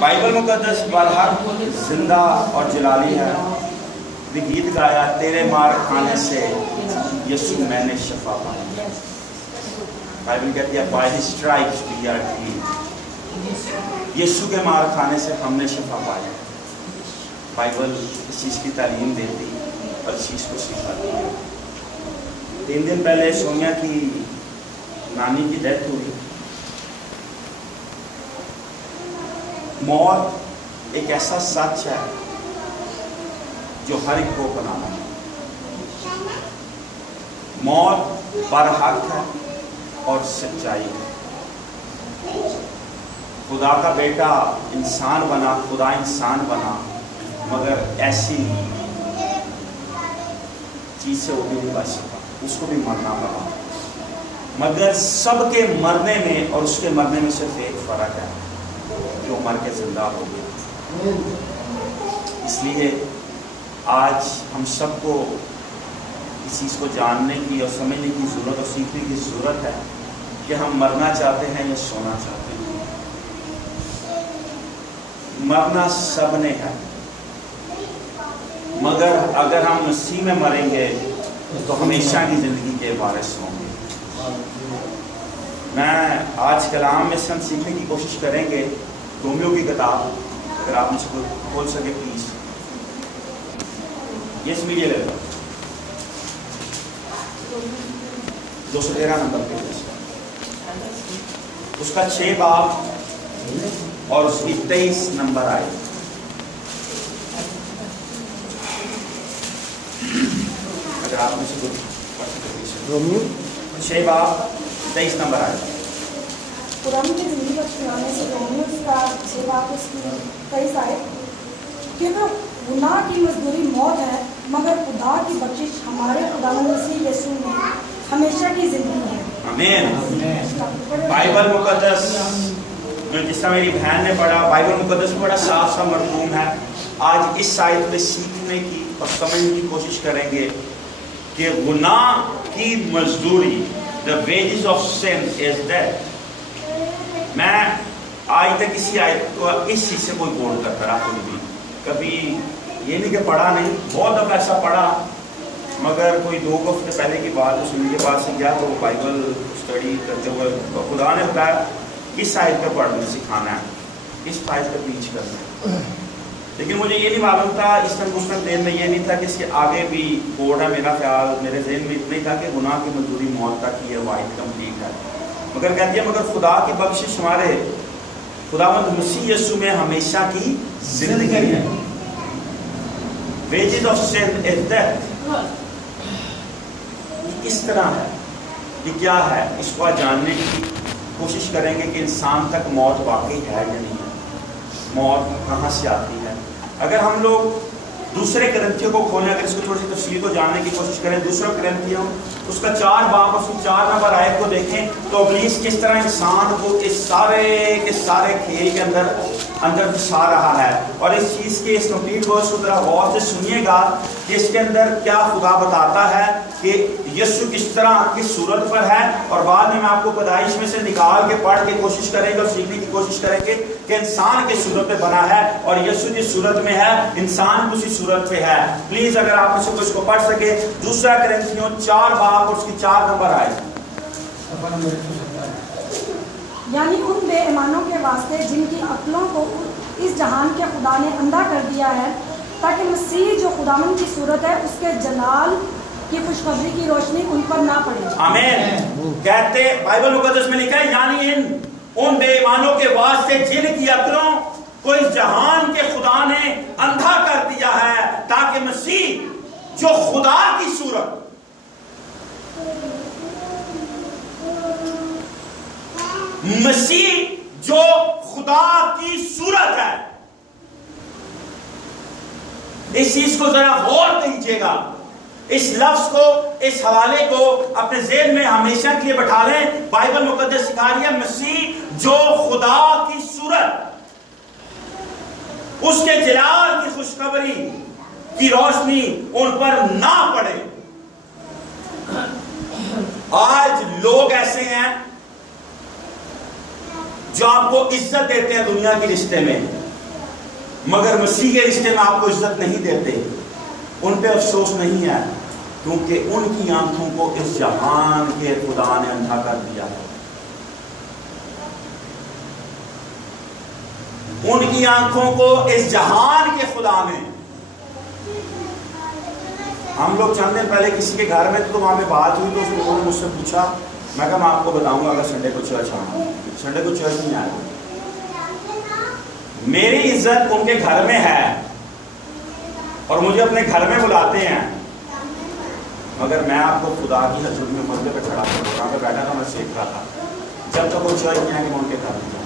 Bible मुकद्दस बरहक जिंदा और जलाली है। भी गीत गाया, तेरे मार खाने से यीशु मैंने शफा पाई। बाइबल कहती है by his stripes we are healed. यीशु के मार खाने से हमने शफा पाई। बाइबल इस चीज़ की तालीम देती और इस चीज़ को सिखाती है। 3 दिन पहले सोनिया की नानी की डेथ हुई। मौत एक ऐसा सच है जो हर एक को बनाना है। मौत बरहक है और सच्चाई है। खुदा का बेटा इंसान बना, खुदा इंसान बना, मगर ऐसी चीज से वो भी नहीं बच सका, उसको भी मरना पड़ा। मगर सबके मरने में और उसके मरने में सिर्फ एक फर्क है, जो मर के जिंदा हो गया। इसलिए आज हम सबको इस चीज़ को जानने की और समझने की ज़रूरत और सीखने की ज़रूरत है कि हम मरना चाहते हैं या सोना चाहते हैं। मरना सब ने है, मगर अगर हम मसीह में मरेंगे तो हमेशा की ज़िंदगी के वारिस होंगे। मैं आज कलाम में से हम सीखने की कोशिश करेंगे रोमियो की किताब, अगर आप मुझे खोल सके प्लीज। यस मीडिया ले लो, 213 नंबर पे उसका 6 बाब और उसकी 23 नंबर आए। अगर आप मुझे कुछ पढ़ सके रोमियो 6 बाब 23 नंबर आए। पुरानी की जिंदगी का छुड़ाने से रोमियो का 6 बाब उसकी 23 आए। क्योंकि गुनाह की मजदूरी मौत है, मगर खुदा की बख्शिश हमारे खुदावंद मसीह यीशु में हमेशा की जिंदगी है। आमीन। बाइबल मुकद्दस जिसका मेरी बहन ने पढ़ा, बाइबल मुकद्दस बड़ा साफ सा मरहूम है। आज इस आयत पे सीखने की और समझने की कोशिश करेंगे कि गुनाह की मजदूरी, the wages of sin is death. मैं आज तक इसी आयत को इस चीज़ से कोई गौर करता रहा, कभी ये नहीं कि पढ़ा नहीं, बहुत दफ़ा ऐसा पढ़ा, मगर कोई 2 हफ्ते पहले की बात सुनने के बाद से गया तो बाइबल स्टडी करते हुए तो खुदा ने बताया इस आयत पे पढ़ना सिखाना है, इस आयत पे प्रीच करना है। लेकिन मुझे ये नहीं मालूम था, इस टाइम उस देर में ये नहीं था कि इसके आगे भी बोर्ड है। मेरा ख्याल मेरे जहन में इतना ही था कि गुनाह की मजदूरी मौत तक की है, वाइट कंप्लीट है। मगर कहती है मगर खुदा की बख्शिश हमारे खुदावंद मसीह यीशु में हमेशा की जिंदगी है। Wages of sin is death. किस तरह है, ये क्या है, इसको आज जानने की कोशिश करेंगे कि इंसान तक मौत वाकई है या नहीं है, मौत कहाँ से आती है। अगर हम लोग दूसरे करंथियों को खोलें, अगर इसको थोड़ी सी तफसील को जानने की कोशिश करें, दूसरा करंथियों उसका 4 बाब और उसकी 4 नंबर आयत को देखें तो इब्लीस किस तरह इंसान को इस सारे के सारे खेल के अंदर फंसा रहा है। और इस चीज़ के इस कंप्लीट वर्स को जरा गौर से सुनिएगा कि इसके अंदर क्या खुदा बताता है कि यीशु किस तरह किस सूरत पर है। और बाद में मैं आपको पैदाइश में से निकाल के पढ़ के कोशिश करेंगे और सीखने की कोशिश करेंगे कि इंसान किस सूरत पे बना है और यीशु जिस सूरत में है इंसान उसी सूरत पे है। प्लीज अगर आप इसको पढ़ सके, दूसरा करंथियों 4 बाब और उसकी 4 नंबर आए। यानी उन बेईमानों के वास्ते जिनकी अक्लों को इस जहान के खुदा ने अंधा कर दिया है, ताकि मसीह जो खुदावंद की सूरत है उसके जलाल की खुशखबरी की रोशनी उन पर ना पड़े। आमीन। कहते बाइबल मुकद्दस में लिखा है यानी उन बेईमानों के वास्ते जिनकी अक्लों को इस जहान के खुदा ने अंधा कर दिया है, ताकि मसीह जो खुदा की सूरत जो खुदा की सूरत है, इस चीज को जरा गौर कीजिएगा, इस लफ्ज को, इस हवाले को अपने ज़हन में हमेशा के लिए बैठा लें। बाइबल मुकद्दस सिखा रही है मसीह जो खुदा की सूरत, उसके जलाल की खुशखबरी की रोशनी उन पर ना पड़े। आज लोग ऐसे हैं जो आपको इज्जत देते हैं दुनिया के रिश्ते में, मगर मसीह के रिश्ते में आपको इज्जत नहीं देते, उन पे अफसोस नहीं है, क्योंकि उनकी आंखों को इस जहान के खुदा ने अंधा कर दिया है। उनकी आंखों को इस जहान के खुदा ने। हम लोग चंद दिन पहले किसी के घर में तो वहां पे बात हुई, तो उस लोगों ने मुझसे पूछा, मैं कहा मैं आपको बताऊंगा अगर संडे को चर्च आना। संडे को चर्च नहीं आया। मेरी इज्जत उनके घर में है और मुझे अपने घर में बुलाते हैं, मगर मैं आपको खुदा की हजूर में मर्दे पे खड़ा कर वहां पे बैठा था, मैं सीख रहा था। जब तक वो चर्च नहीं आएगी मैं उनके घर में जाऊंगा।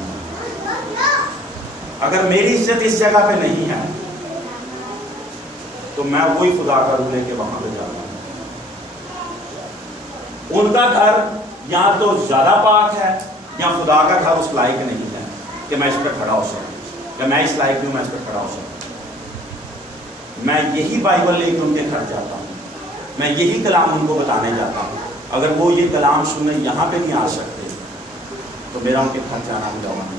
अगर मेरी इज्जत इस जगह पे नहीं है तो मैं वही खुदा का रूप लेके वहां पे जाऊंगा। उनका घर या तो ज्यादा पाक है या खुदा का घर उस लायक नहीं है कि मैं इस पर खड़ा हो सकूं, कि मैं इस लायक हूं मैं इस पर खड़ा हो सकूं। मैं यही बाइबल लेके उनके घर जाता हूं, मैं यही कलाम उनको बताने जाता हूं। अगर वो ये कलाम सुनने यहां पे नहीं आ सकते तो मेरा उनके घर जाना भी जवाब नहीं।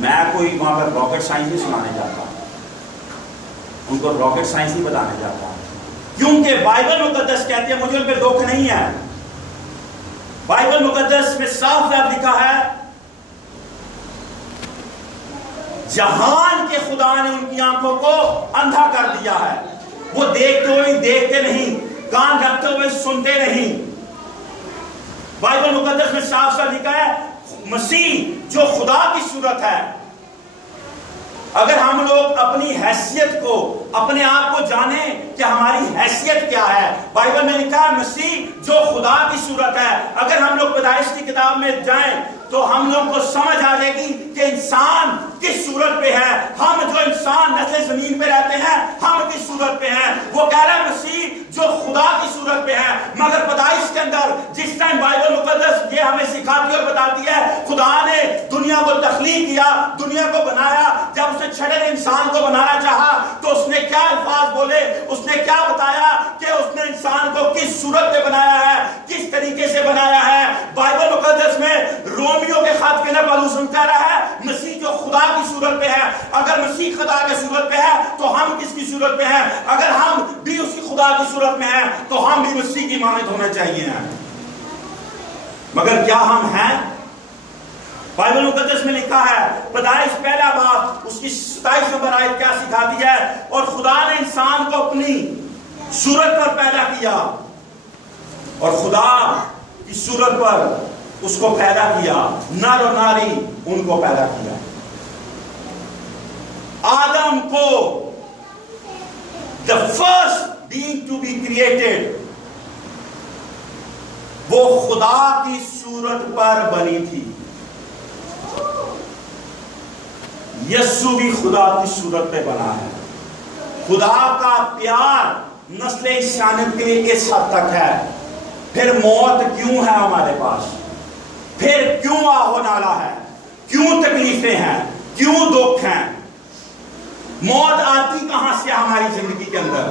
मैं कोई वहां पर रॉकेट साइंस नहीं सुनाने जाता, उनको रॉकेट साइंस नहीं बताने जाता, क्योंकि बाइबल मुकद्दस कहती है, मुझे उन पे दुख नहीं है। बाइबल मुकद्दस में साफ साफ लिखा है, जहान के खुदा ने उनकी आंखों को अंधा कर दिया है। वो देखते हुए देखते नहीं, कान रखते हुए सुनते नहीं। बाइबल मुकद्दस में साफ साफ लिखा है, मसीह जो खुदा की सूरत है, अगर हम लोग अपनी हैसियत को, अपने आप को जाने कि हमारी हैसियत क्या है, बाइबल में लिखा है मसीह जो खुदा की सूरत है। अगर हम लोग पैदाइश की किताब में जाएं तो हम लोग को समझ आ जाएगी कि इंसान किस सूरत पे है। हम जो इंसान नस्ल जमीन पे रहते हैं, हम किस सूरत पे हैं। वो कह रहा है मसीह जो खुदा की सूरत पे है। मगर पैदाइश के अंदर जिस टाइम बाइबल मुकद्दस ये हमें सिखाती और बताती है, खुदा ने दुनिया को तख्लीक किया, दुनिया को बनाया, जब उसने छठे दिन इंसान को बनाना चाहा तो उसने क्या अल्फाज बोले, उसने क्या बताया कि उसने इंसान को किस सूरत पे बनाया है, किस तरीके से बनाया है। बाइबल मुकद्दस में रोमियो के खत के पौलुस कह रहा है मसीह जो खुदा की सूरत पे है। अगर मसीह खुदा की सूरत पे है तो हम किसकी सूरत पे हैं? अगर हम भी उसी खुदा की सूरत में हैं तो हम भी मसीह की मानद होना चाहिए। मगर क्या हम हैं? बाइबल मुकद्दस में लिखा है, पैदाइश पहला बाब उसकी 27 नंबर आयत क्या सिखाती है, और खुदा ने इंसान को अपनी सूरत पर पैदा किया और खुदा की सूरत पर उसको पैदा किया, नर और नारी उनको पैदा किया। आदम को the first being to be created, वो खुदा की सूरत पर बनी थी। यीशु भी खुदा की सूरत पे बना है। खुदा का प्यार नस्ल इंसानियत के लिए इस हद तक है। फिर मौत क्यों है हमारे पास? फिर क्यों आहो नाला है? क्यों तकलीफें हैं? क्यों दुख हैं? मौत आती कहां से हमारी जिंदगी के अंदर?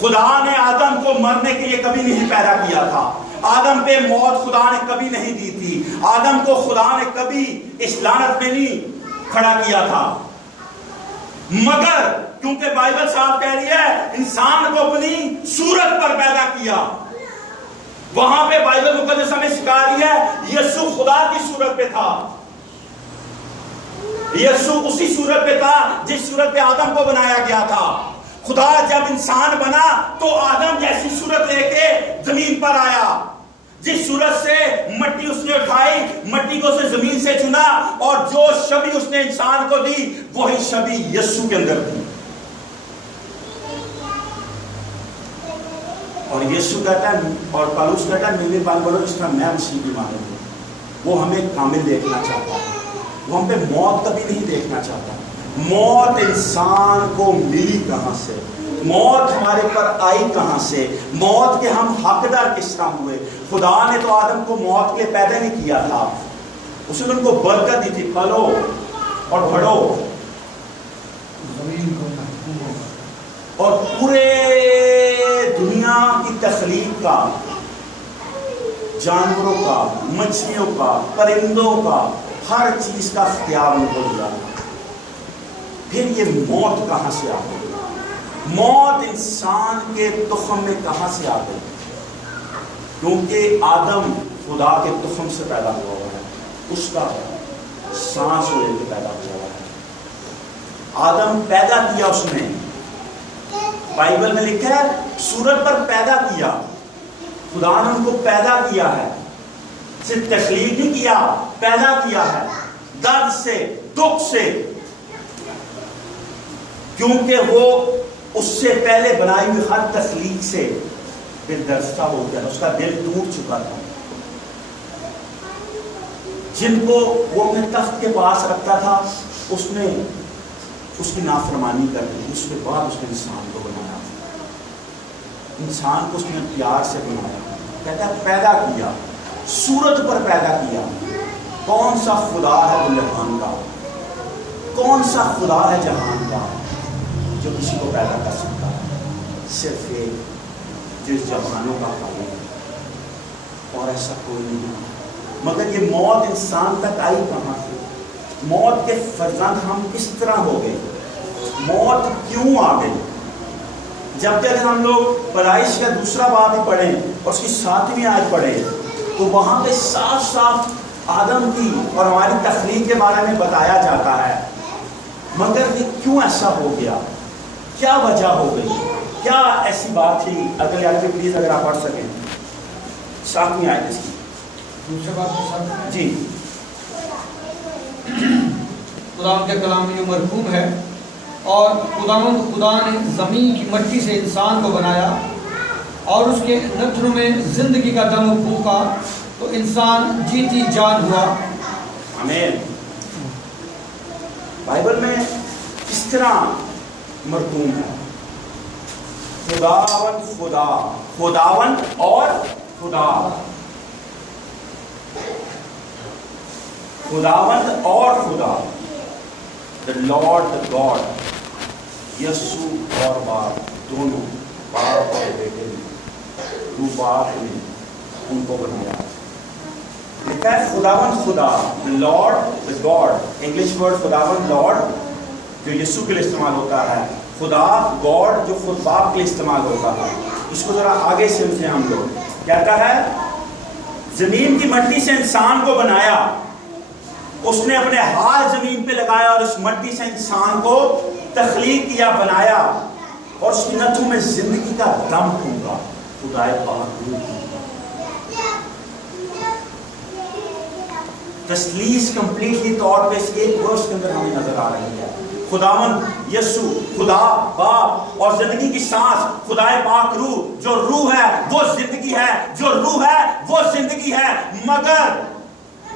खुदा ने आदम को मरने के लिए कभी नहीं पैदा किया था। आदम पे मौत खुदा ने कभी नहीं दी थी। आदम को खुदा ने कभी इस लानत में नहीं खड़ा किया था। मगर क्योंकि बाइबल साफ कह रही है इंसान को अपनी सूरत पर पैदा किया, वहां पे बाइबल मुकद्दस हमें सिखा रही है यीशु खुदा की सूरत पे था। यीशु उसी सूरत पे था जिस सूरत पे आदम को बनाया गया था। खुदा जब इंसान बना तो आदम जैसी सूरत लेके जमीन पर आया। जिस सूरत से मट्टी उसने उठाई, मट्टी को उसने जमीन से चुना और जो छवि उसने इंसान को दी वही छवि यीशु के अंदर थी। और यीशु कहता है और पौलुस कहता है मेरे बाल बोलो जिस तरह मैं मसीह की मानूं। वो हमें कामिल देखना चाहता है, वो हम पे मौत कभी नहीं देखना चाहता। मौत इंसान को मिली कहां से? मौत हमारे पर आई कहां से? मौत के हम हकदार किस तरह हुए? खुदा ने तो आदम को मौत के लिए पैदा नहीं किया था, उसने उनको बरकत दी थी, फलो और बढ़ो और पूरे दुनिया की तख्लीक का जानवरों का, मछलियों का, परिंदों का, हर चीज का इख्तियार उनको दिया। फिर ये मौत कहां से आ गई? मौत इंसान के तुख्म में कहां से आ गई? क्योंकि आदम खुदा के तुख्म से पैदा हुआ है, उसका सांस लेके पैदा हुआ है। आदम पैदा किया उसने, बाइबल में लिखा है सूरज पर पैदा किया। खुदा ने उनको पैदा किया है, सिर्फ तख्लीक नहीं किया, पैदा किया है दर्द से, दुख से, क्योंकि वो उससे पहले बनाई हुई हर तख्लीक से बेदर्स्ता हो गया, उसका दिल टूट चुका था। जिनको वो अपने तख्त के पास रखता था उसने उसकी नाफरमानी कर दी। उसके बाद उसने इंसान को बनाया, इंसान को उसने प्यार से बनाया। कहता है पैदा किया, सूरज पर पैदा किया। कौन सा खुदा है वो जहान का? कौन सा खुदा है जहान का जो किसी को पैदा कर सकता है? सिर्फ एक, जिस जहानों का खालिक है, और ऐसा कोई नहीं है। मगर ये मौत इंसान तक आई कहां से? मौत के फर्जंद हम किस तरह हो गए? मौत क्यों आ गई? जब तक हम लोग पैदाइश का दूसरा बाब ही पढ़ें और उसकी 7वीं आयत पढ़ें तो वहां पे साफ साफ आदम की और हमारी तख्लीक के बारे में बताया जाता है। मगर ये क्यों ऐसा हो गया? क्या वजह हो गई? क्या ऐसी बात थी? अगले आयत में प्लीज अगर आप पढ़ सकें, 7वीं आयत इसकी। दूसरी बात जी, खुदा के कलाम में मरहूम है और खुदा ने ज़मीन की मिट्टी से इंसान को बनाया और उसके नथनों में जिंदगी का दम फूंका तो इंसान जीती जान हुआ। आमीन। बाइबल में इस तरह मरहूम है, खुदावन खुदा, खुदावन और खुदा, खुदावंद और खुदा, द लॉर्ड द गॉड, यीशु और बाप दोनों, बाप और बेटे ने, तू बाप ने उनको बनाया। लिखा है खुदावंद खुदा, the Lord the God. English word खुदावंद लॉर्ड जो यीशु के लिए इस्तेमाल होता है, खुदा गॉड जो खुद बाप के लिए इस्तेमाल होता है। इसको जरा आगे समझे हम लोग। कहता है जमीन की मिट्टी से इंसान को बनाया, उसने अपने हाथ जमीन पे लगाया और उस मिट्टी से इंसान को तख्लीक किया, बनाया और उसकी नथों में जिंदगी का दम फूंका। खुदाए पाक तस्लीस कंप्लीटली तौर पे इस एक वर्ष के अंदर हमें नजर आ रही है। खुदावन यीशु, खुदा बाप और जिंदगी की सांस, खुदाए पाक रूह, जो रूह है वो जिंदगी है, जो रूह है वो जिंदगी है। मगर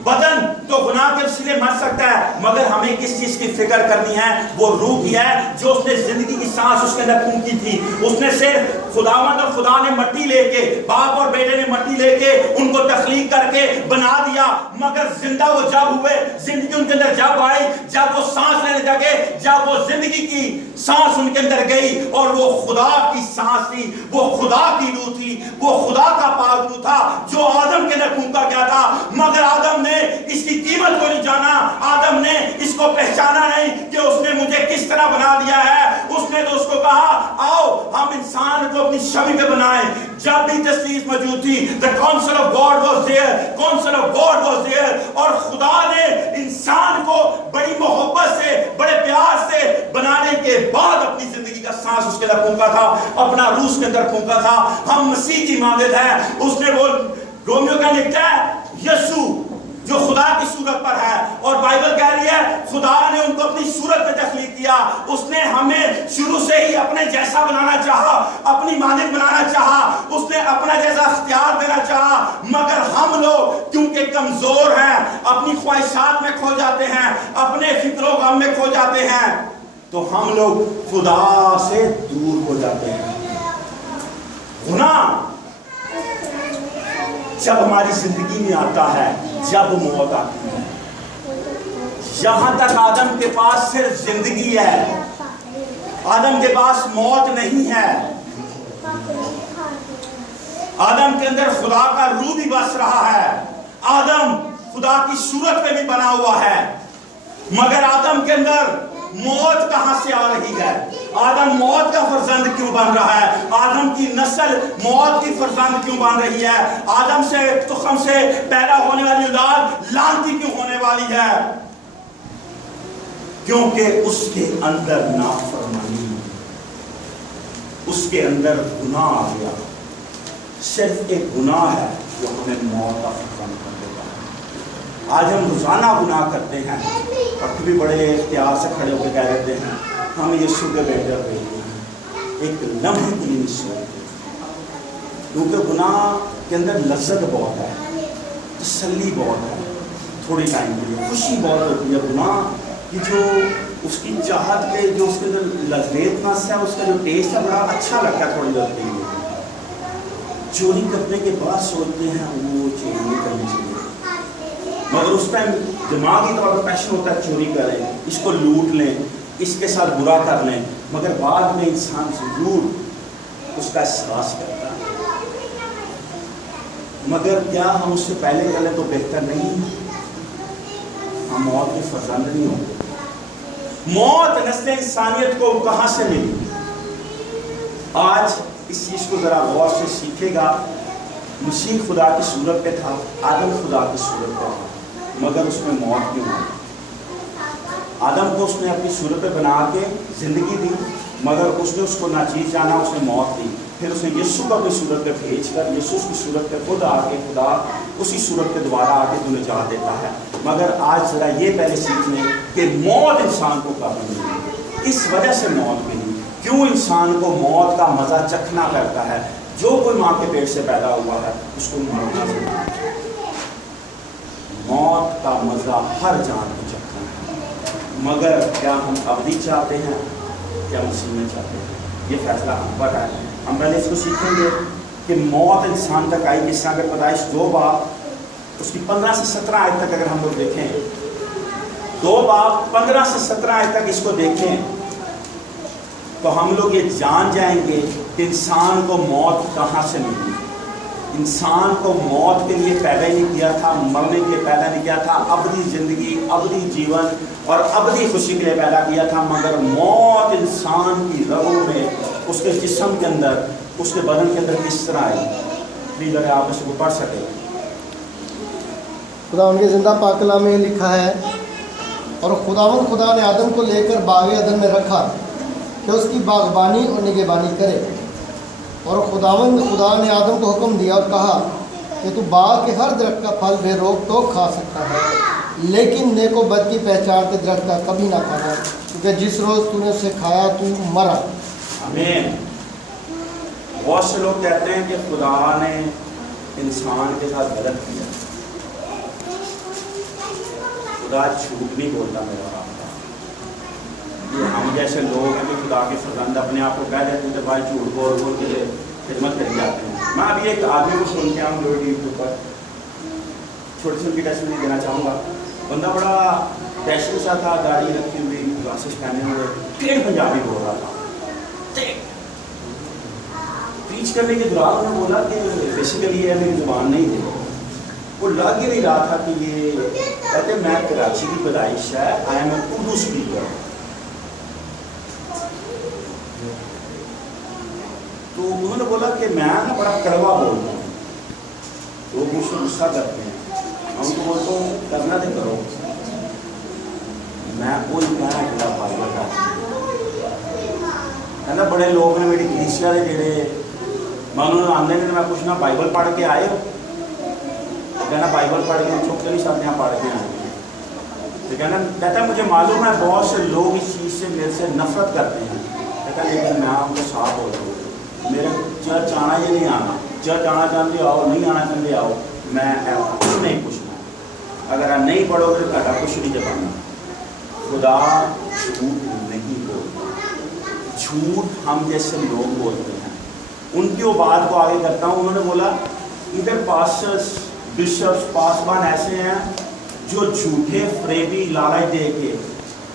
बदन तो गुनाह के वसीले मर सकता है, मगर हमें किस चीज की फिक्र करनी है? वो रूह की है जो उसने जिंदगी की सांस उसके अंदर फूंकी थी। उसने सिर्फ खुदावंद और खुदा ने मिट्टी लेके, बाप और बेटे ने मिट्टी लेके उनको तख्लीक करके बना दिया, मगर जिंदा वो जब हुए, जिंदगी उनके अंदर जब आई, जब वो सांस लेने लगे, जब वो जिंदगी की सांस उनके अंदर गई और वो खुदा की सांस थी, वो खुदा की रूह थी, वो खुदा का पाक रूह था जो आदम के अंदर फूंका गया था। मगर आदम ने इसकी कीमत को नहीं जाना, आदम ने इसको पहचाना नहीं कि उसने मुझे किस तरह बना दिया है। उसने तो उसको कहा आओ हम इंसान को अपनी छवि पे बनाएं। जब भी तस्लीस मौजूद थी, the council of God was there, council of God was there, और खुदा ने इंसान को बड़ी मोहब्बत से, बड़े प्यार से बनाने के बाद अपनी जिंदगी का सांस उसके अंदर फूंका था, अपना रूह उसके अंदर फूंका था। हम मसीह की मानद है। उसने वो रोमियो का लिखता है यीशु जो खुदा की सूरत पर है, और बाइबल कह रही है खुदा ने उनको अपनी सूरत में तख्लीक किया। उसने हमें शुरू से ही अपने जैसा बनाना चाहा, अपनी मानद बनाना चाहा, उसने अपना जैसा इख्तियार देना चाहा। मगर हम लोग क्योंकि कमजोर हैं, अपनी ख्वाहिशात में खो जाते हैं, अपने फिक्रो गम में खो जाते हैं, तो हम लोग खुदा से दूर हो जाते हैं। गुनाह जब हमारी जिंदगी में आता है, जब मौत आती है, यहां तक आदम के पास सिर्फ जिंदगी है, आदम के पास मौत नहीं है। आदम के अंदर खुदा का रूह भी बस रहा है। आदम खुदा की सूरत में भी बना हुआ है, मगर आदम के अंदर मौत कहां से आ रही है? आदम मौत का फर्जंद क्यों बन रहा है? आदम की नस्ल मौत की फर्जंद क्यों बन रही है? आदम से तुखम से पैदा होने वाली औलाद लानती क्यों होने वाली है? क्योंकि उसके अंदर नाफरमानी, उसके अंदर गुनाह आ गया। सिर्फ एक गुनाह है जो हमें मौत का फर्जंद कर देता है। आज हम रोजाना गुनाह करते हैं और कभी बड़े इख्तियार से खड़े होकर कह देते हैं हम यीशु के बेटे हैं, एक लम्हे के लिए नहीं सोचते, क्योंकि गुनाह के अंदर लज्जत बहुत है, तसल्ली बहुत है, थोड़ी टाइम के लिए खुशी बहुत होती है। गुनाह कि जो उसकी चाहत के जो उसके अंदर लज्जतनास है, उसका जो टेस्ट है बड़ा अच्छा लगता है थोड़ी देर के लिए। चोरी करने के बाद सोचते हैं वो चोरी नहीं करनी चाहिए, मगर उस टाइम दिमागी तौर पर पैशन होता है चोरी करें, इसको लूट लें, इसके साथ बुरा कर लें, मगर बाद में इंसान जरूर उसका एहसास करता है। मगर क्या हम उससे पहले कर लें तो बेहतर नहीं? हम मौत के फर्जंद नहीं होते। मौत नस्ल इंसानियत को कहां से मिली? आज इस चीज को जरा गौर से सीखेगा। मसीह खुदा की सूरत पे था, आदम खुदा की सूरत पे था, मगर उसमें मौत क्यों आई? आदम को उसने अपनी सूरत पे बना के जिंदगी दी, मगर उसने उसको नाचीज जाना, उसने मौत दी। फिर उसने यीशु को अपनी सूरत पे भेज कर यीशु की सूरत पे खुद आके खुदा उसी सूरत पे दोबारा आके तू निजात देता है। मगर आज जरा ये पहले सीख लें कि मौत इंसान को कब मिली, इस वजह से मौत मिली, क्यों इंसान को मौत का मजा चखना पड़ता है। जो कोई माँ के पेट से पैदा हुआ है उसको मरना चाहिए। मौत का मजा हर जान को चखना है, मगर क्या हम अवधि चाहते हैं, क्या मसीह में चाहते हैं? ये फैसला हम पर है। हम पहले इसको सीखेंगे कि मौत इंसान तक आई किस तरह। अगर पैदाइश 2 बाब उसकी 15 से 17 आयत तक अगर हम लोग देखें, 2 बाब 15 से 17 आयत तक इसको देखें तो हम लोग ये जान जाएंगे कि इंसान को मौत कहाँ से मिली। इंसान को मौत के लिए पैदा ही नहीं किया था, मरने के लिए पैदा नहीं किया था, अबदी ज़िंदगी, अबदी जीवन और अबदी खुशी के लिए पैदा किया था। मगर मौत इंसान की रगों में, उसके जिस्म के अंदर, उसके बदन के अंदर किस तरह आई? प्लीज़ अगर आप इसको पढ़ सके। खुदा उनके ज़िंदा पाकला में लिखा है, और खुदा ने आदम को लेकर बाग अदन में रखा कि उसकी बागबानी और निगहबानी करे। और खुदा ने आदम को हुक्म दिया और कहा कि तू बाग के हर दरख्त का फल बेरोक तो खा सकता है, लेकिन नेको बद की पहचान के दरख्त का कभी ना खाना, क्योंकि जिस रोज़ तूने उसे खाया तू मरा। आमीन। बहुत से लोग कहते हैं कि खुदा ने इंसान के साथ गलत किया। खुदा झूठ नहीं बोलता मेरा आपका। ये हम जैसे लोग हैं कि खुदा के फर्जंद अपने आप को कह देते हैं, भाई झूठ बोल बोल के खिदमत कर जाते हैं। मैं अभी एक आदमी को सुन के आऊँ लोग यूट्यूब पर, छोटी सी उनकी टेस्टमनी देना चाहूँगा। बंदा बड़ा पैशन सा था, गाड़ी रखी हुई, ग्लासेस पहने हुए, टेढ़ पंजाबी बोल रहा था। टीच करने के दौरान उन्होंने बोला कि बेसिकली ये मेरी जुबान नहीं थी, वो लग ही नहीं रहा था कि ये कहते मैं कराची की पैदाइश है, I am a Urdu speaker. तो उन्होंने बोला कि मैं ना बड़ा कड़वा बोलता हूँ, लोग मुझसे गुस्सा करते हैं, मैं उनको बोलता हूँ करना तो करो, मैं कोई कहना बाइबल का कहना। बड़े लोग ने मेरी कलीसिया के जेड़े मैं उन्होंने आंदे ने मैं पूछना बाइबल पढ़ के आए हो? कहना बाइबल पढ़ के चुप नहीं सकते हैं, पढ़ के आए। तो कहता मुझे मालूम है बहुत से लोग इस चीज़ से मेरे से नफरत करते हैं। कहता लेकिन मैं उनको साफ बोल रहा हूँ, मेरे चर्च आना या नहीं आना, चर्च आना चाहते आओ, नहीं आना चाहते आओ, मैं कुछ नहीं पूछना। अगर आप नहीं पढ़ोगे तो घाटा कुछ नहीं जमाना। खुदा झूठ नहीं बोलता, झूठ हम जैसे लोग बोलते हैं। उनकी वो बात को आगे करता हूँ। उन्होंने बोला इधर पास्टर्स, बिशप्स, पासवान ऐसे हैं जो झूठे फ्रेबी लालच दे के,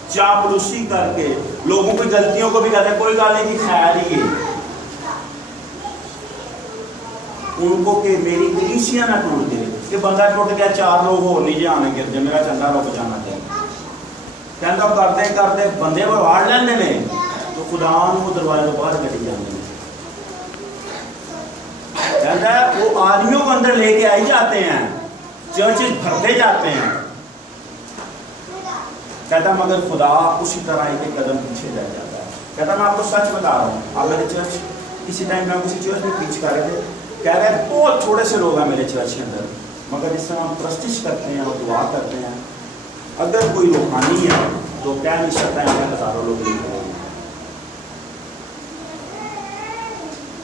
चापलूसी करके लोगों की गलतियों को भी कहते हैं कोई गल नहीं, खैर ही ان کو کہ میری کلیسیا نہ ٹوٹ جائے کہ بندہ ٹوٹ گیا 4 لوگ ہو نہیں جی آنے گر جائے میرا چندا رک جانا چاہیے کہتا کرتے کرتے بندے وہ واڑ لیندے نے تو خدا وہ دروازے باہر کٹی جاتے ہیں کہتا ہے وہ آدمیوں کو اندر لے کے آئی جاتے ہیں چرچز بھرتے جاتے ہیں کہتا مگر خدا اسی طرح ایک قدم پیچھے رہ جاتا ہے کہتا میں آپ کو سچ بتا رہا ہوں آپ میرے چرچ کسی ٹائم میں کسی چرچ میں پیچھ کر رہے تھے کہہ رہے ہیں بہت تھوڑے سے لوگ ہیں میرے چرچ کے اندر مگر جس طرح ہم پرستش کرتے ہیں اور دعا کرتے ہیں اگر کوئی روحانی ہے تو کہہ نہیں سکتا ہے ہمیں ہزاروں لوگ نہیں کریں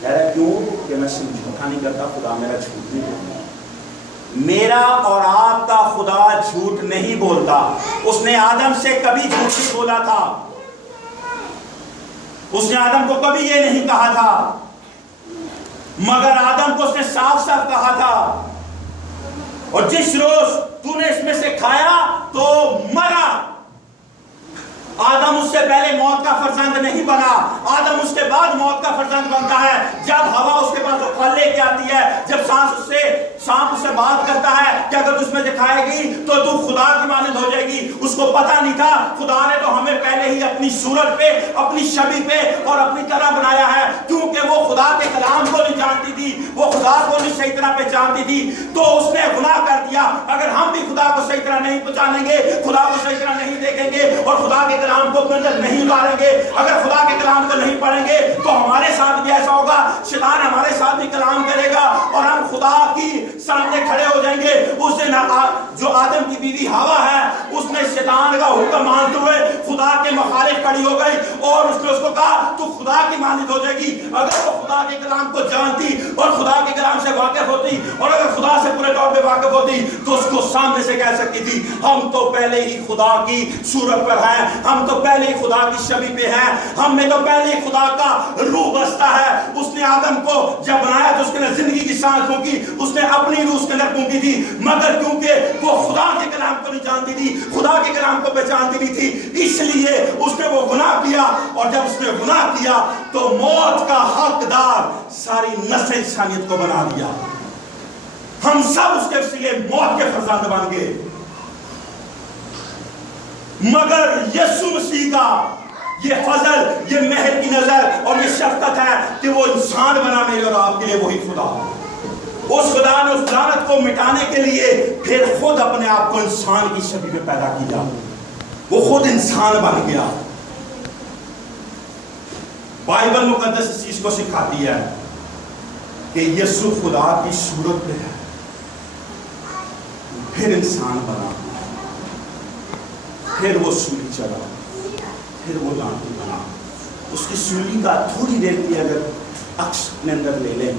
کہہ رہا ہے کیوں کہ میں سمجھوتا نہیں کرتا خدا میرا جھوٹ نہیں بولتا میرا اور آپ کا خدا جھوٹ نہیں بولتا اس نے آدم سے کبھی جھوٹ نہیں بولا تھا اس نے آدم کو کبھی یہ نہیں کہا تھا مگر آدم کو اس نے صاف صاف کہا تھا اور جس روز تو نے اس میں سے کھایا تو مرا آدم اس سے پہلے موت کا فرزند نہیں بنا آدم اس کے بعد موت کا فرزند بنتا ہے جب ہوا اس کے پاس پھل لے کے آتی ہے جب سانپ اس سے بات کرتا ہے کہ اگر تو اس میں سے کھائے گی تو تو خدا کی مانند ہو جائے گی اس کو پتہ نہیں تھا خدا نے تو ہمیں پہلے ہی اپنی صورت پہ اپنی شبیہ پہ اور اپنی طرح بنایا ہے کیونکہ وہ خدا کے کلام کو نہیں جانتی تھی وہ خدا کو نہیں صحیح طرح پہچانتی تھی تو اس نے گناہ کر دیا اگر ہم بھی خدا کو صحیح طرح نہیں پہچانیں گے خدا کو صحیح طرح نہیں دیکھیں گے اور خدا کے کلام کو اپنے اندر نہیں اتاریں گے اگر خدا کے کلام کو نہیں پڑھیں گے تو ہمارے ساتھ بھی ایسا ہوگا شیطان ہمارے ساتھ بھی کلام کرے گا اور ہم خدا کی سامنے کھڑے ہو جائیں گے اس دن جو آدم کی بیوی ہوا ہے اس نے شیطان کا حکم مانتے ہوئے خدا کے مخالف کھڑی ہو گئی اور اس نے اس کو کہا تو خدا کی مانند ہو جائے گی اگر وہ خدا کے کلام کو جانتی اور خدا کے کلام سے واقف ہوتی اور اگر خدا سے پورے طور پہ واقف ہوتی تو اس کو سامنے سے کہہ سکتی تھی ہم تو پہلے ہی خدا کی صورت پر ہیں ہم تو پہلے ہی خدا کی شبیہ پہ ہیں ہم میں تو پہلے ہی خدا کا روح بستا ہے اس نے آدم کو جب بنایا تو اس کے اندر زندگی کی سانس پھونکی اس نے اپنی روح اس کے اندر پھونکی تھی مگر کیونکہ وہ خدا کے کلام کو نہیں جانتی تھی خدا کے کلام کو پہچانتی نہیں تھی اس لیے اس نے وہ گناہ کیا اور جب اس نے گناہ کیا تو موت کا حقدار ساری نسل انسانیت کو بنا دیا ہم سب اس کے وسیلے موت کے فرزند بن گئے مگر یسوع مسیح کا یہ فضل یہ مہر کی نظر اور یہ شفقت ہے کہ وہ انسان بنا میرے اور آپ کے لیے وہی خدا اس خدا نے اس لعنت کو مٹانے کے لیے پھر خود اپنے آپ کو انسان کی شبیہ میں پیدا کیا وہ خود انسان بن گیا بائبل مقدس اس چیز کو سکھاتی ہے کہ یسوع خدا کی صورت پہ ہے پھر انسان بنا پھر وہ سولی چلا پھر وہ لعنتی بنا اس کی سولی کا تھوڑی دیر کی اگر عکس اپنے اندر لے لیں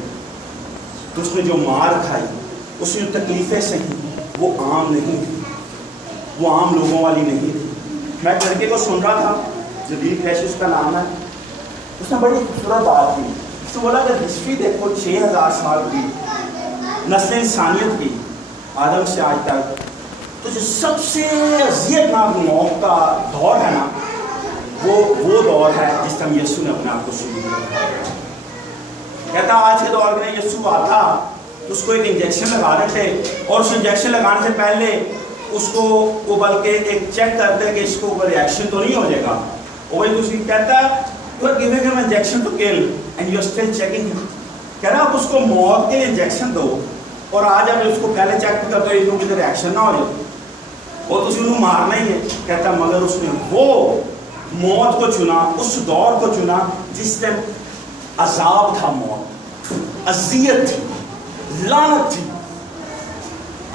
تو اس نے جو مار کھائی اس نے جو تکلیفیں سہی وہ عام نہیں تھی وہ عام لوگوں والی نہیں تھی میں ایک لڑکے کو سن رہا تھا جدید فیش اس کا نام ہے اس نے بڑی خوبصورت بات کی اس نے بولا کہ ہسٹری دیکھو 6000 سال کی نسل انسانیت کی آدم سے آج تک تو جو سب سے اذیت ناک موت کا دور ہے نا وہ دور ہے جس طرح یسوع نے اپنے آپ کو شروع کیا کہتا آج کے دور میں یسوع آتا تو اس کو ایک انجیکشن لگا رہے تھے اور اس انجیکشن لگانے سے پہلے اس کو وہ بلکہ ایک چیک کرتے ہیں کہ اس کو ریئیکشن تو نہیں ہو جائے گا وہ دوسری کہتا ہے you are giving him injection to kill and you are still checking him کہہ رہا آپ اس کو موت کے لیے انجیکشن دو اور آج آپ اس کو پہلے چیک کرتے ہو کہ ریئیکشن نہ ہو جائے وہ تو انہوں مارنا ہی ہے کہتا مگر اس نے وہ موت کو چنا اس دور کو چنا جس سے عذاب تھا موت اذیت تھی لعنت تھی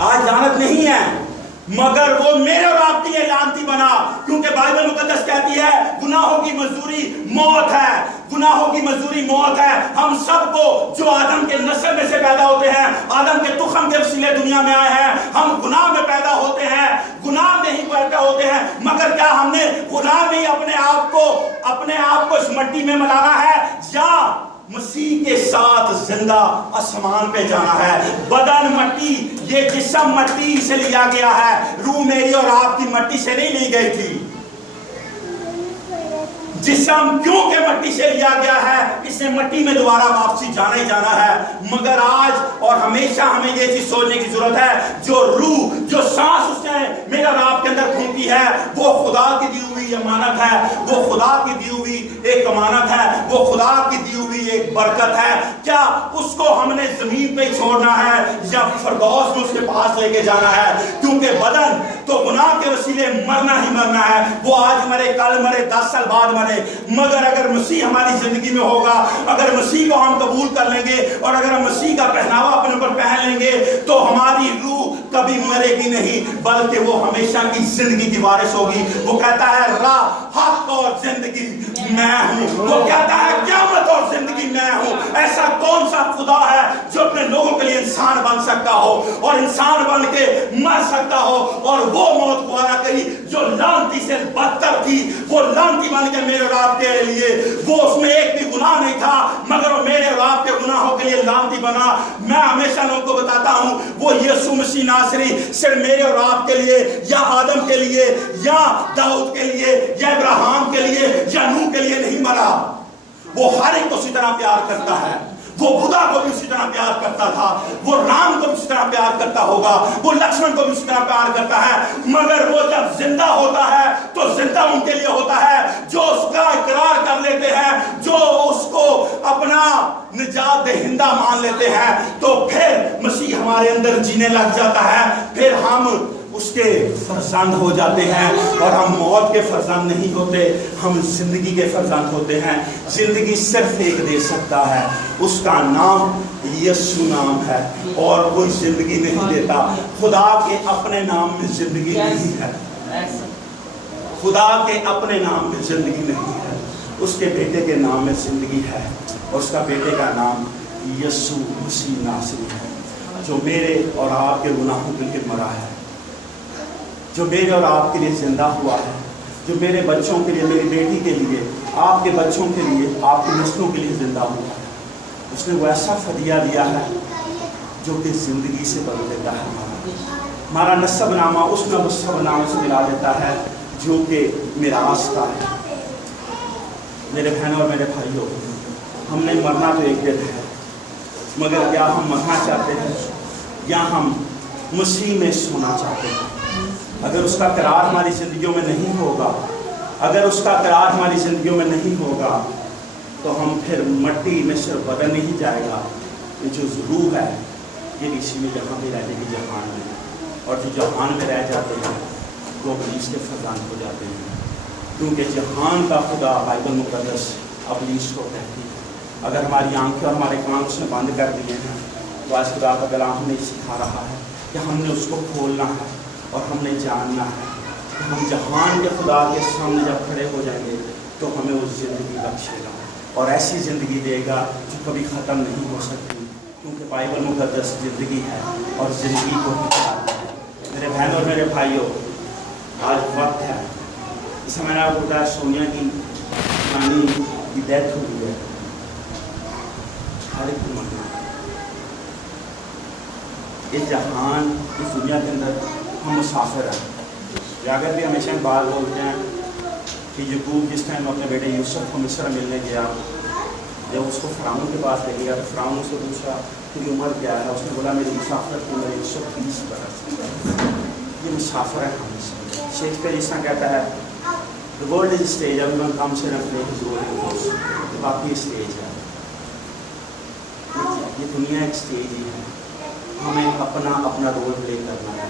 آج لعنت نہیں ہے مگر وہ میرے اور آپ کے لیے لعنتی بنا کیونکہ بائبل مقدس کہتی ہے گناہوں کی مزدوری موت ہے گناہوں کی مزدوری موت ہے ہم سب کو جو آدم کے نسل میں سے پیدا ہوتے ہیں آدم کے تخم کے وسیلے دنیا میں آئے ہیں ہم گناہ میں پیدا ہوتے ہیں گناہ میں ہی پیدا ہوتے ہیں مگر کیا ہم نے گناہ میں ہی اپنے آپ کو اس مٹی میں ملانا ہے یا مسیح کے ساتھ زندہ آسمان پہ جانا ہے بدن مٹی یہ جسم مٹی سے لیا گیا ہے روح میری اور آپ کی مٹی سے نہیں لی گئی تھی जिस्म क्योंकि मट्टी से लिया गया है, इसे मट्टी में दोबारा वापसी जाना ही जाना है। मगर आज और हमेशा हमें ये चीज सोचने की जरूरत है, जो रूह, जो सांस उसने मेरे और आपके अंदर फूंकी है, वो खुदा की दी हुई अमानत है, वो खुदा की दी हुई एक अमानत है, वो खुदा की दी हुई एक बरकत है। क्या उसको हमने जमीन पे छोड़ना है या फिरदौस में उसके पास लेके जाना है? क्योंकि बदन तो गुनाह के वसीले मरना ही मरना है। वो आज मरे, कल मरे, 10 साल बाद मरे, मगर अगर मसीह हमारी जिंदगी में होगा, अगर मसीह को हम कबूल कर लेंगे और अगर हम मसीह का पहनावा अपने ऊपर पहन लेंगे, तो हमारी रूह कभी मरेगी नहीं, बल्कि वो हमेशा की जिंदगी की वारिस होगी। वो कहता है राह, हक और जिंदगी मैं हूं। वो कहता है क़यामत और जिंदगी मैं हूं। ऐसा कौन सा खुदा है जो अपने लोगों के लिए इंसान बन सकता हो और इंसान बन के मर सकता हो? और वो मौत द्वारा करी जो लानती से बदतर थी, वो लानती बन के मेरे और आपके लिए, वो उसमें एक भी गुनाह नहीं था, मगर वो मेरे और आपके गुनाहों के लिए लानती बना। मैं हमेशा लोगों को बताता हूं, वो यीशु मसीह नासरी सिर्फ मेरे और आपके लिए या आदम के लिए या दाऊद के लिए या इब्राहिम के लिए या नूह के लिए नहीं मरा। वो हर एक को उसी तरह प्यार करता है। वो बुद्धा को भी उसी तरह प्यार करता था, वो राम को भी उसी तरह प्यार करता होगा, वो लक्ष्मण को भी उसी तरह प्यार करता है। मगर वो जब जिंदा होता है तो जिंदा उनके लिए होता है जो उसका इकरार कर लेते हैं, जो उसको अपना निजात देहिंदा मान लेते हैं। तो फिर मसीह हमारे अंदर जीने लग जाता है, फिर हम उसके फरजंद हो जाते हैं। और हम मौत के फरजंद नहीं होते, हम जिंदगी के फरजंद होते हैं। जिंदगी सिर्फ एक दे सकता है, उसका नाम यीशु नाम है, और कोई जिंदगी नहीं देता। खुदा के अपने नाम में जिंदगी नहीं है, खुदा के अपने नाम में जिंदगी नहीं है, उसके बेटे के नाम में जिंदगी है। और उसका बेटे का नाम यीशु मसीह नासरी है, जो मेरे और आपके गुनाहों के लिए मरा है, जो मेरे और आपके लिए जिंदा हुआ है, जो मेरे बच्चों के लिए, मेरी बेटी के लिए, आपके बच्चों के लिए, आपकी नस्लों के लिए जिंदा हुआ है। उसने वो ऐसा फदिया दिया है जो कि ज़िंदगी से बदल देता है। हमारा नस्ब नामा उस नस्ब नामे से मिला देता है जो कि मिरास का है। मेरे बहनों और मेरे भाइयों, हमने मरना तो एक दिन है, मगर क्या हम मरना चाहते हैं या हम मसीह में सोना चाहते हैं? अगर उसका करार हमारी ज़िंदगियों में नहीं होगा, अगर उसका करार हमारी ज़िंदगियों में नहीं होगा, तो हम फिर मट्टी में सिर्फ बदल नहीं जाएगा, ये जो रूह है ये इसी में जहाँ भी रह जाएगी, जहान में। और जो जहान में रह जाते हैं वो अबलीस के फरजान हो जाते हैं, क्योंकि जहान का खुदा बाइबल मुकद्दस अबलीस को कहती है। अगर हमारी आंखें और हमारे कान उसने बंद कर दिए हैं, तो आज खुदा का कलाम हमें सिखा रहा है कि हमने उसको खोलना है और हमने जानना है कि हम जहान के खुदा के सामने जब खड़े हो जाएंगे तो हमें वो ज़िंदगी बख्शेगा और ऐसी ज़िंदगी देगा जो कभी ख़त्म नहीं हो सकती, क्योंकि बाइबल मुकद्दस ज़िंदगी है और ज़िंदगी को ही बताता है। मेरे बहन और मेरे भाइयों, आज वक्त है, इस मैंने आपको बताया सोनिया की नानी की डेथ हुई है। हर एक मरना, इस जहान, इस दुनिया के अंदर हम मुसाफिर हैं। जाकर भी हमेशा बात बोलते हैं कि यकूब जिस टाइम अपने बेटे यूसुफ को मिस्र मिलने गया, जब उसको फ़िरौन के पास ले गया तो फ़िरौन उससे पूछा तेरी उम्र क्या है? उसने बोला मेरी मुसाफिर की उम्र 130 बरस। ये मुसाफिर है हम। शेक्सपियर इस तरह कहता है the world is stage, everyone comes here and plays his role in this. बाकी स्टेज है, ये दुनिया एक स्टेज ही है। हमें अपना अपना रोल प्ले करना है,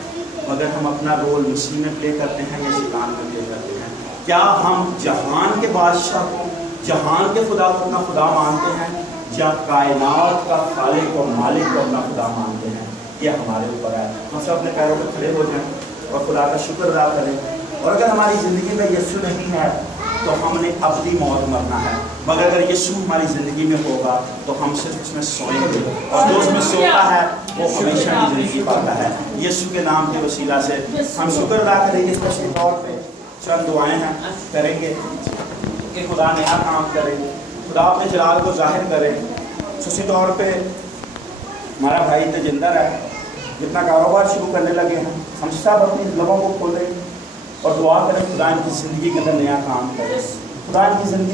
मगर हम अपना रोल मसीह में प्ले करते हैं या शैतान में प्ले करते हैं? क्या हम जहान के बादशाह को, जहान के खुदा को अपना खुदा मानते हैं या कायनात का खालिक और मालिक को अपना खुदा मानते हैं? ये हमारे ऊपर है। हम सब अपने पैरों पर खड़े हो जाएं और खुदा का शुक्र अदा करें। और अगर हमारी ज़िंदगी में यीशु नहीं है तो हमने अपनी मौत मरना है, मगर अगर यीशु हमारी ज़िंदगी में होगा तो हम सिर्फ उसमें सोएंगे, और जो उसमें सोता है वो हमेशा की ज़िंदगी पाता है। यीशु के नाम के वसीला से हम शुक्र अदा करेंगे। स्पेशली तौर पे चंद दुआएं हैं करेंगे कि खुदा नया काम करे, खुदा अपने जलाल को जाहिर करे। खुशी तौर पे हमारा भाई तजिंदर है, जितना कारोबार शुरू करने लगे हैं, हम सब अपनी लबों को खोलें और दुआ करें खुदा इनकी ज़िंदगी के अंदर नया काम करे। खुदा की ज़िंदगी